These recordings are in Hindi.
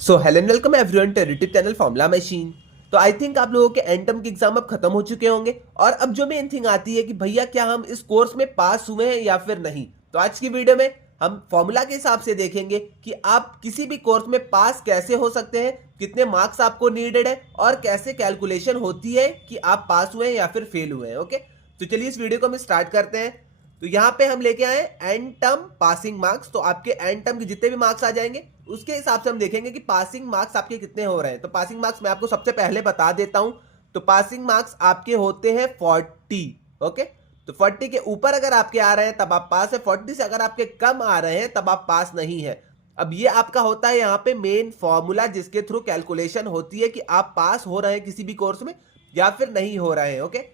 So hello and welcome everyone to YouTube channel formula machine. तो आई थिंक आप लोगों के एंड टर्म के एग्जाम अब खत्म हो चुके होंगे और अब जो मेन थिंग आती है कि भैया क्या हम इस कोर्स में पास हुए हैं या फिर नहीं। तो आज की वीडियो में हम फॉर्मूला के हिसाब से देखेंगे कि आप किसी भी कोर्स में पास कैसे हो सकते हैं, कितने मार्क्स आपको नीडेड है और कैसे कैलकुलेशन होती है कि आप पास हुए हैं या फिर फेल हुए हैं। ओके, तो चलिए इस वीडियो को हम स्टार्ट करते हैं। तो यहाँ पे हम लेके आए एंड टर्म पासिंग मार्क्स। तो आपके एंड टर्म के जितने भी मार्क्स आ जाएंगे उसके हिसाब से हम देखेंगे कि पासिंग मार्क्स आपके कितने हो रहे हैं। तो पासिंग मार्क्स मैं आपको सबसे पहले बता देता हूं। तो पासिंग मार्क्स आपके होते हैं 40। ओके, तो 40 के ऊपर अगर आपके आ रहे हैं तब आप पास है, 40 से अगर आपके कम आ रहे हैं तब आप पास नहीं है। अब ये आपका होता है यहाँ पे मेन फॉर्मूला जिसके थ्रू कैलकुलेशन होती है कि आप पास हो रहे हैं किसी भी कोर्स में या फिर नहीं हो रहे हैं। ओके,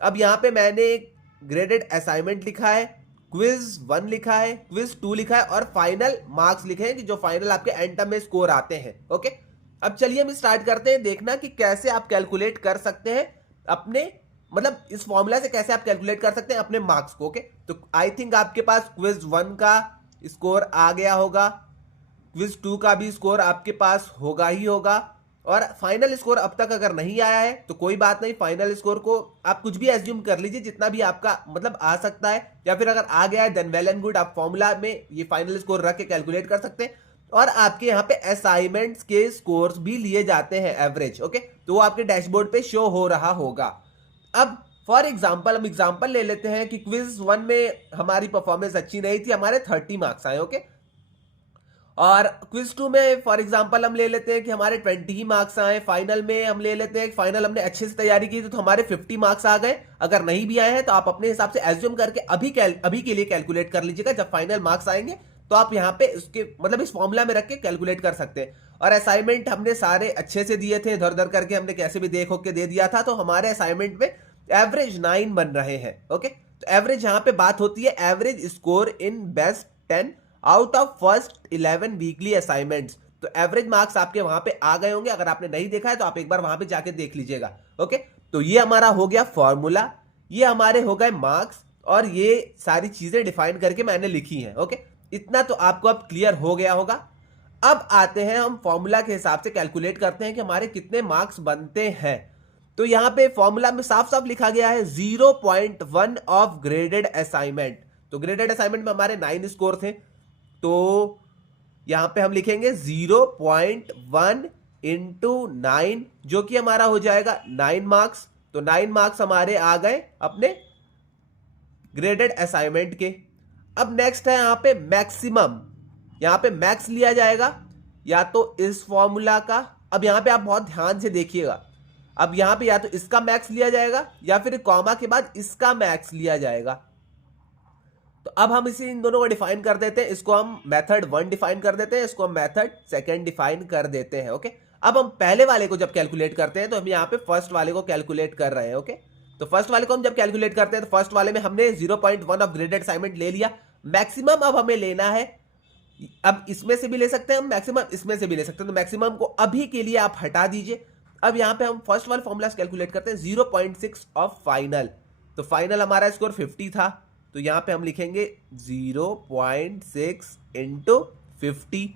अब यहाँ पे मैंने ग्रेडेड असाइनमेंट लिखा है, क्विज 1 लिखा है, क्विज 2 लिखा है और फाइनल मार्क्स लिखे हैं कि जो फाइनल आपके एंड टर्म में स्कोर आते हैं। ओके, अब चलिए हम स्टार्ट करते हैं देखना कि कैसे आप कैलकुलेट कर सकते हैं अपने, मतलब इस फॉर्मूला से कैसे आप कैलकुलेट कर सकते हैं अपने मार्क्स को। ओके, तो आई थिंक आपके पास क्विज 1 का स्कोर आ गया होगा, क्विज 2 का भी स्कोर आपके पास होगा ही होगा और फाइनल स्कोर अब तक अगर नहीं आया है तो कोई बात नहीं, फाइनल स्कोर को आप कुछ भी एज्यूम कर लीजिए जितना भी आपका मतलब आ सकता है, या फिर अगर आ गया है देन वेल एंड गुड, आप फॉर्मूला में ये फाइनल स्कोर रख के कैलकुलेट कर सकते हैं। और आपके यहाँ पे असाइनमेंट्स के स्कोर्स भी लिए जाते हैं एवरेज। ओके, तो वो आपके डैशबोर्ड पे शो हो रहा होगा। अब फॉर एग्जाम्पल हम एग्जाम्पल ले लेते हैं कि क्विज 1 में हमारी परफॉर्मेंस अच्छी नहीं थी, हमारे 30 मार्क्स आए। ओके, और क्विज 2 में फॉर एग्जांपल हम ले लेते हैं कि हमारे 20 ही मार्क्स आए। फाइनल में हम ले लेते हैं कि फाइनल हमने अच्छे से तैयारी की तो हमारे 50 मार्क्स आ गए। अगर नहीं भी आए हैं तो आप अपने हिसाब से एज्यूम करके अभी के लिए कैलकुलेट कर लीजिएगा। जब फाइनल मार्क्स आएंगे तो आप यहाँ पे उसके मतलब इस फॉर्मूला में रख के कैलकुलेट कर सकते हैं। और असाइनमेंट हमने सारे अच्छे से दिए थे, इधर उधर करके हमने कैसे भी देख के दे दिया था, तो हमारे असाइनमेंट में एवरेज 9 बन रहे हैं। ओके, तो एवरेज यहाँ पे बात होती है average score in best 10 out of first 11 weekly assignments. तो एवरेज मार्क्स आपके वहां पे आ गए होंगे, अगर आपने नहीं देखा है तो आप एक बार वहां पे जाके देख लीजिएगा। ओके, तो ये हमारा हो गया फॉर्मूला, ये हमारे हो गए मार्क्स और ये सारी चीजें डिफाइन करके मैंने लिखी हैं। ओके, इतना तो आपको अब क्लियर हो गया होगा। अब आते हैं हम फॉर्मूला के हिसाब से कैलकुलेट करते हैं कि हमारे कितने मार्क्स बनते हैं। तो यहां पे फॉर्मूला में साफ साफ लिखा गया है 0.1 ऑफ ग्रेडेड असाइनमेंट। तो ग्रेडेड असाइनमेंट में हमारे 9 स्कोर थे, तो यहां पे हम लिखेंगे 0.1 इंटू 9 जो कि हमारा हो जाएगा 9 मार्क्स। तो 9 मार्क्स हमारे आ गए अपने ग्रेडेड असाइनमेंट के। अब नेक्स्ट है यहां पे मैक्सिमम, यहां पे मैक्स लिया जाएगा या तो इस फॉर्मूला का। अब यहां पे आप बहुत ध्यान से देखिएगा, अब यहां पे या तो इसका मैक्स लिया जाएगा या फिर कॉमा के बाद इसका मैक्स लिया जाएगा। तो अब हम इसी इन दोनों को डिफाइन कर देते हैं, इसको हम मेथड 1 डिफाइन कर देते हैं, इसको हम मेथड 2 डिफाइन कर देते हैं। ओके, अब हम पहले वाले को जब कैलकुलेट करते हैं तो हम यहाँ पे फर्स्ट वाले को कैलकुलेट कर रहे हैं। ओके, तो फर्स्ट वाले को हम जब कैलकुलेट करते हैं तो फर्स्ट वाले में हमने 0.1 ऑफ ग्रेडेड असाइनमेंट ले लिया। मैक्सिमम अब हमें लेना है, अब इसमें से भी ले सकते हैं हम, मैक्सिमम इसमें से भी ले सकते हैं। तो मैक्सिमम को अभी के लिए आप हटा दीजिए। अब यहाँ पे हम फर्स्ट वाले फॉर्मूला से कैलकुलेट करते हैं 0.6 ऑफ फाइनल। तो फाइनल हमारा स्कोर 50 था, तो यहां पे हम लिखेंगे 0.6 इंटू 50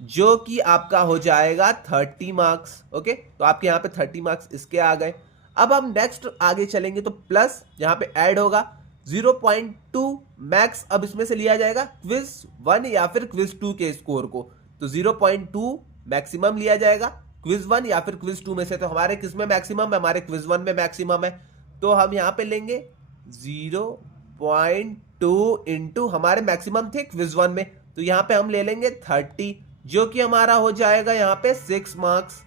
जो कि आपका हो जाएगा 30 मार्क्स। ओके, तो आपके यहां पे 30 मार्क्स इसके आ गए। अब हम नेक्स्ट आगे चलेंगे तो प्लस यहां पे ऐड होगा 0.2 मैक्स, अब इसमें से लिया जाएगा क्विज 1 या फिर क्विज 2 के स्कोर को। तो 0.2 मैक्सिमम लिया जाएगा क्विज 1 या फिर क्विज 2 में से। तो हमारे किस में मैक्सिमम है, हमारे क्विज 1 में मैक्सिमम है, तो हम यहां पे लेंगे 0.2 इंटू हमारे मैक्सिमम थे क्विज 1 में, तो यहां पे हम ले लेंगे 30 जो कि हमारा हो जाएगा यहां पे 6 मार्क्स।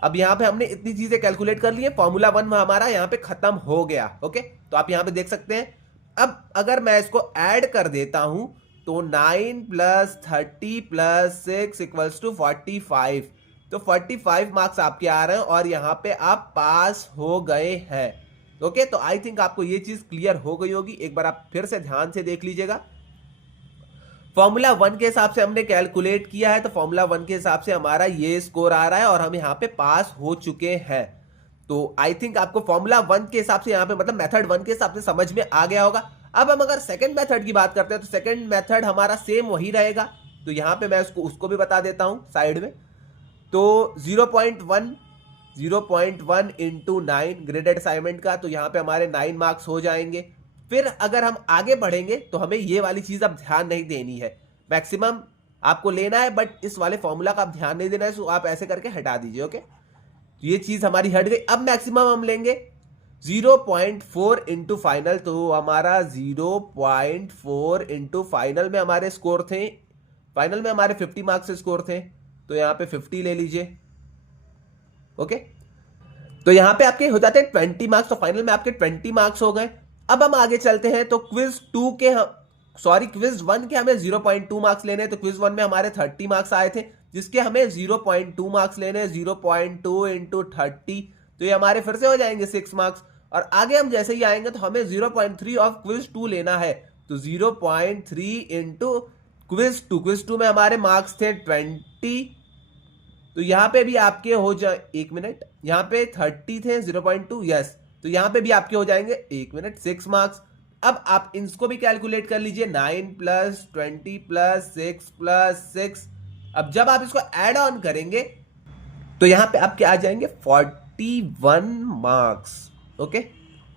अब यहां पे हमने इतनी चीजें कैलकुलेट कर ली है, फॉर्मूला 1 हमारा यहां पे खत्म हो गया। ओके, तो आप यहां पे देख सकते हैं। अब अगर मैं इसको ऐड कर देता हूं तो 9 प्लस 30 प्लस 6 इक्वल्स टू 45। तो 45 मार्क्स आपके आ रहे हैं और यहां पे आप पास हो गए हैं। ओके, तो आई थिंक आपको ये चीज क्लियर हो गई होगी, एक बार आप फिर से ध्यान से देख लीजिएगा। फॉर्मूला 1 के हिसाब से हमने कैलकुलेट किया है, तो फॉर्मूला 1 के हिसाब से हमारा ये स्कोर आ रहा है और हम यहाँ पे पास हो चुके हैं। तो आई थिंक आपको फॉर्मूला 1 के हिसाब से यहाँ पे मतलब मेथड 1 के हिसाब से समझ में आ गया होगा। अब हम अगर सेकंड मेथड की बात करते हैं तो सेकंड मेथड हमारा सेम वही रहेगा। तो यहाँ पे मैं उसको भी बता देता हूँ साइड में। तो 0.1 इंटू 9 ग्रेडेड असाइनमेंट का, तो यहाँ पे हमारे 9 मार्क्स हो जाएंगे। फिर अगर हम आगे बढ़ेंगे तो हमें ये वाली चीज अब ध्यान नहीं देनी है, मैक्सिमम आपको लेना है, बट इस वाले फॉर्मूला का आप ध्यान नहीं देना है, तो आप ऐसे करके हटा दीजिए। ओके, तो ये चीज हमारी हट गई। अब मैक्सिमम हम लेंगे 0.4 इंटू फाइनल, तो हमारा 0.4 इंटू फाइनल में हमारे स्कोर थे, फाइनल में हमारे 50 मार्क्स से स्कोर थे, तो यहाँ पे 50 ले लीजिए। ओके, तो यहाँ पे आपके हो जाते हैं 20 मार्क्स, तो फाइनल में आपके 20 मार्क्स हो गए। अब हम आगे चलते हैं, तो क्विज 2 के क्विज 1 के हमें 0.2 मार्क्स लेने हैं, तो क्विज 1 में हमारे 30 मार्क्स आए थे, जिसके हमें 0.2 मार्क्स लेने हैं। 0.2 इंटू 30, तो ये हमारे फिर से हो जाएंगे 6 मार्क्स। और आगे हम जैसे ही आएंगे तो हमें 0.3 ऑफ क्विज 2 लेना है, तो 0.3 इंटू क्विज 2, क्विज 2 में हमारे मार्क्स थे 20, तो यहां पे भी आपके हो जाए, एक मिनट, यहां पे 30 थे 0.2, यस, तो यहां पे भी आपके हो जाएंगे, एक मिनट, 6 मार्क्स। अब आप इसको भी कैलकुलेट कर लीजिए, 9 प्लस 20 प्लस 6 प्लस 6। अब जब आप इसको ऐड ऑन करेंगे तो यहां पे आपके आ जाएंगे 41 मार्क्स। ओके,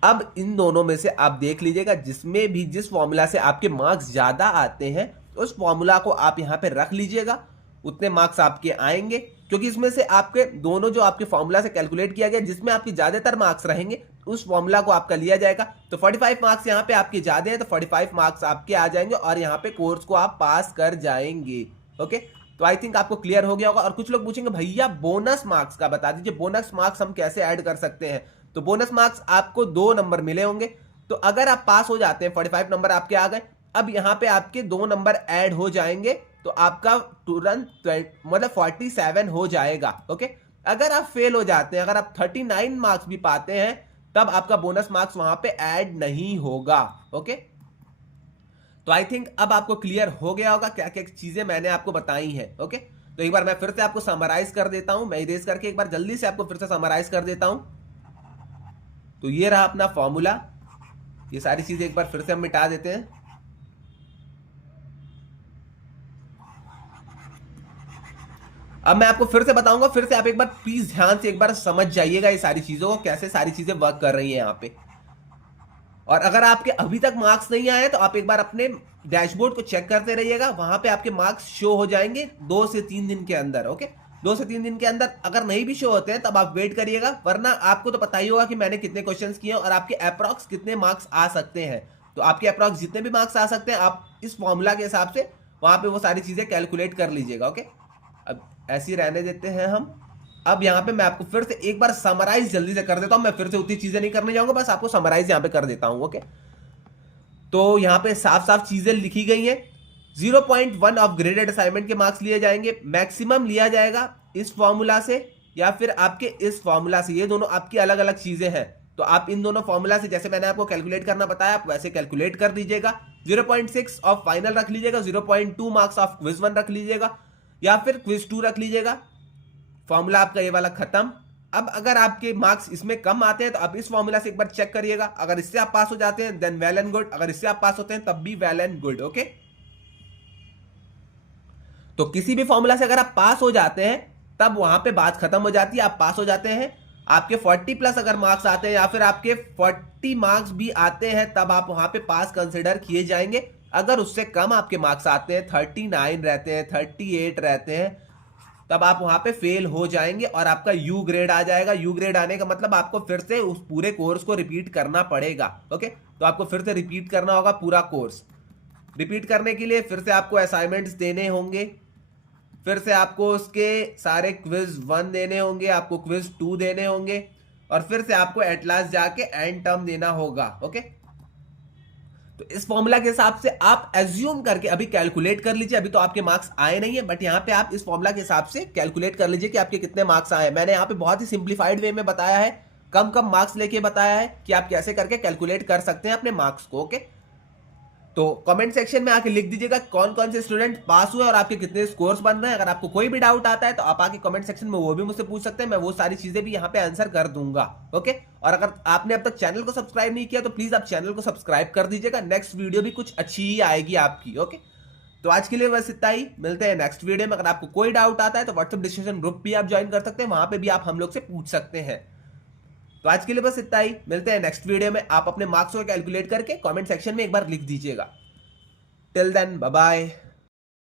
अब इन दोनों में से आप देख लीजिएगा, जिसमें भी जिस फॉर्मूला से आपके मार्क्स ज्यादा आते हैं उस फॉर्मूला को आप यहां पे रख लीजिएगा, उतने मार्क्स आपके आएंगे। क्योंकि इसमें से आपके दोनों जो आपके फॉर्मूला से कैलकुलेट किया गया, जिसमें आपके ज्यादातर मार्क्स रहेंगे उस फॉर्मूला को आपका लिया जाएगा। तो 45 मार्क्स यहाँ पे आपके ज्यादा हैं, तो 45 मार्क्स आपके आ जाएंगे और यहाँ पे कोर्स को आप पास कर जाएंगे। ओके, तो आई थिंक आपको क्लियर हो गया होगा। और कुछ लोग पूछेंगे भैया बोनस मार्क्स का बता दीजिए, बोनस मार्क्स हम कैसे ऐड कर सकते हैं। तो बोनस मार्क्स आपको 2 नंबर मिले होंगे, तो अगर आप पास हो जाते हैं, 45 नंबर आपके आ गए, अब यहाँ पे आपके 2 नंबर ऐड हो जाएंगे, तो आपका तुरंत मतलब 47 हो जाएगा। ओके, अगर आप फेल हो जाते हैं, अगर आप 39 मार्क्स भी पाते हैं, तब आपका बोनस मार्क्स वहां पे ऐड नहीं होगा। ओके, तो आई थिंक अब आपको क्लियर हो गया होगा क्या क्या चीजें मैंने आपको बताई हैं। ओके, तो एक बार मैं फिर से आपको समराइज कर देता हूं, मैं इरेज करके एक बार जल्दी से आपको फिर से समराइज कर देता हूं। तो ये रहा अपना फॉर्मूला, ये सारी चीजें एक बार फिर से हम मिटा देते हैं। अब मैं आपको फिर से बताऊंगा, फिर से आप एक बार प्लीज ध्यान से एक बार समझ जाइएगा ये सारी चीजों को, कैसे सारी चीजें वर्क कर रही हैं यहाँ पे। और अगर आपके अभी तक मार्क्स नहीं आए तो आप एक बार अपने डैशबोर्ड को चेक करते रहिएगा, वहां पे आपके मार्क्स शो हो जाएंगे 2 से 3 दिन के अंदर। ओके, 2 से 3 दिन के अंदर अगर नहीं भी शो होते हैं तब आप वेट करिएगा, वरना आपको तो पता ही होगा कि मैंने कितने क्वेश्चंस किए और आपके अप्रॉक्स कितने मार्क्स आ सकते हैं। तो आपके अप्रॉक्स जितने भी मार्क्स आ सकते हैं, आप इस फॉर्मूला के हिसाब से वहां पे वो सारी चीजें कैलकुलेट कर लीजिएगा। ओके, अब ऐसे ही रहने देते हैं हम। अब यहाँ पे मैं आपको फिर से एक बार समराइज जल्दी से कर देता हूं, मैं फिर से उतनी चीजें नहीं करने जाऊंगा, बस आपको समराइज यहाँ पे कर देता हूं। ओके, तो यहाँ पे साफ साफ चीजें लिखी गई हैं। 0.1 ऑफ ग्रेडेड असाइनमेंट के मार्क्स लिए जाएंगे, मैक्सिमम लिया जाएगा इस फॉर्मूला से या फिर आपके इस फॉर्मूला से, ये दोनों आपकी अलग अलग चीजें हैं। तो आप इन दोनों फॉर्मूला से जैसे मैंने आपको कैलकुलेट करना बताया, आप वैसे कैलकुलेट कर दीजिएगा। 0.6 ऑफ फाइनल रख लीजिएगा, 0.2 मार्क्स ऑफ क्विज 1 रख लीजिएगा, या फिर क्विज 2 रख लीजिएगा। फॉर्मूला आपका ये वाला खत्म। अब अगर आपके मार्क्स इसमें कम आते हैं तो आप इस फॉर्मूला से एक बार चेक करिएगा, अगर इससे आप पास हो जाते हैं देन वेल एंड गुड, अगर इससे आप पास होते हैं तब भी वेल एंड गुड। ओके, तो किसी भी फॉर्मूला से अगर आप पास हो जाते हैं तब वहां पे बात खत्म हो जाती है, आप पास हो जाते हैं। आपके 40 प्लस अगर मार्क्स आते हैं या फिर आपके 40 मार्क्स भी आते हैं तब आप वहां पे पास कंसिडर किए जाएंगे। अगर उससे कम आपके मार्क्स आते हैं, 39 रहते हैं, 38 रहते हैं, तब आप वहां पे फेल हो जाएंगे और आपका यू ग्रेड आ जाएगा। यू ग्रेड आने का मतलब आपको फिर से उस पूरे कोर्स को रिपीट करना पड़ेगा। ओके, तो आपको फिर से रिपीट करना होगा पूरा कोर्स। रिपीट करने के लिए फिर से आपको असाइनमेंट्स देने होंगे, फिर से आपको उसके सारे क्विज 1 देने होंगे, आपको क्विज 2 देने होंगे, और फिर से आपको एट लास्ट जाके एंड टर्म देना होगा। ओके, तो इस फॉर्मूला के हिसाब से आप एज्यूम करके अभी कैलकुलेट कर लीजिए। अभी तो आपके मार्क्स आए नहीं है, बट यहाँ पे आप इस फॉर्मूला के हिसाब से कैलकुलेट कर लीजिए कि आपके कितने मार्क्स आए हैं। मैंने यहाँ पे बहुत ही सिंप्लीफाइड वे में बताया है, कम कम मार्क्स लेके बताया है कि आप कैसे करके कैलकुलेट कर सकते हैं अपने मार्क्स को। ओके, तो कमेंट सेक्शन में आके लिख दीजिएगा कौन कौन से स्टूडेंट पास हुए और आपके कितने स्कोर्स बन रहे हैं। अगर आपको कोई भी डाउट आता है तो आप आके कमेंट सेक्शन में वो भी मुझसे पूछ सकते हैं, मैं वो सारी चीजें भी यहाँ पे आंसर कर दूंगा। ओके, और अगर आपने अब तक चैनल को सब्सक्राइब नहीं किया तो प्लीज आप चैनल को सब्सक्राइब कर दीजिएगा, नेक्स्ट वीडियो भी कुछ अच्छी ही आएगी आपकी। ओके, तो आज के लिए बस इतना ही, मिलते हैं नेक्स्ट वीडियो में। अगर आपको कोई डाउट आता है तो व्हाट्सएप डिस्कशन ग्रुप भी आप ज्वाइन कर सकते हैं, वहां पे भी आप हम लोग से पूछ सकते हैं। तो आज के लिए बस इतना ही, मिलते हैं नेक्स्ट वीडियो में। आप अपने मार्क्स को कैलकुलेट करके कमेंट सेक्शन में एक बार लिख दीजिएगा। Till then bye bye.